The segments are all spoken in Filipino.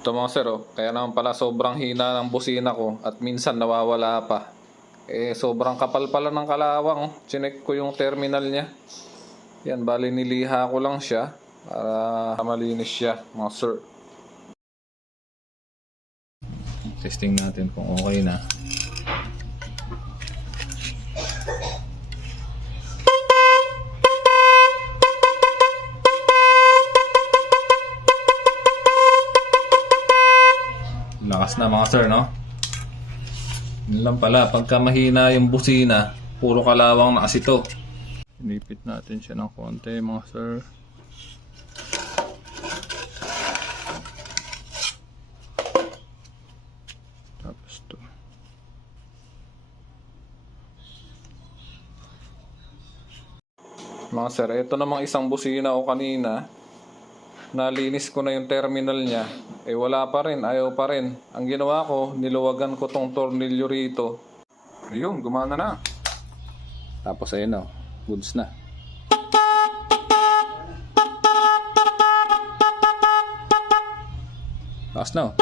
Ito mga sir, oh. kaya naman pala sobrang hina ng busina ko at minsan nawawala pa. Eh, sobrang kapal pala ng kalawang. Oh. Chinek ko yung terminal niya. Yan, bali niliha ko lang siya para malinis siya, mga sir. Testing natin kung okay na. Lakas na mga sir, no? Yun lang pala, pagka mahina yung busina, puro kalawang na kasi to. Inipit natin siya ng konti mga sir. Tapos to. Mga sir, ito namang isang busina o kanina. Nalinis ko na yung terminal niya. Eh wala pa rin, ayaw pa rin. Ang ginawa ko, niluwagan ko tong tornilyo rito. Ayun, gumana na. Tapos ayun o, goods na. Taas na oh.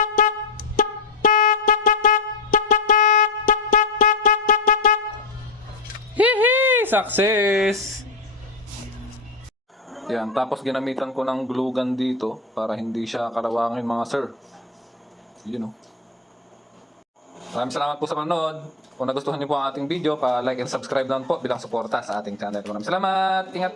Hihi! Success! Yan, tapos ginamitan ko ng glue gun dito para hindi siya kalawangin mga sir. Yun o. Maraming salamat po sa panonood. Kung nagustuhan niyo po ang ating video, pa-like and subscribe down po bilang suporta sa ating channel. Maraming salamat. Ingat!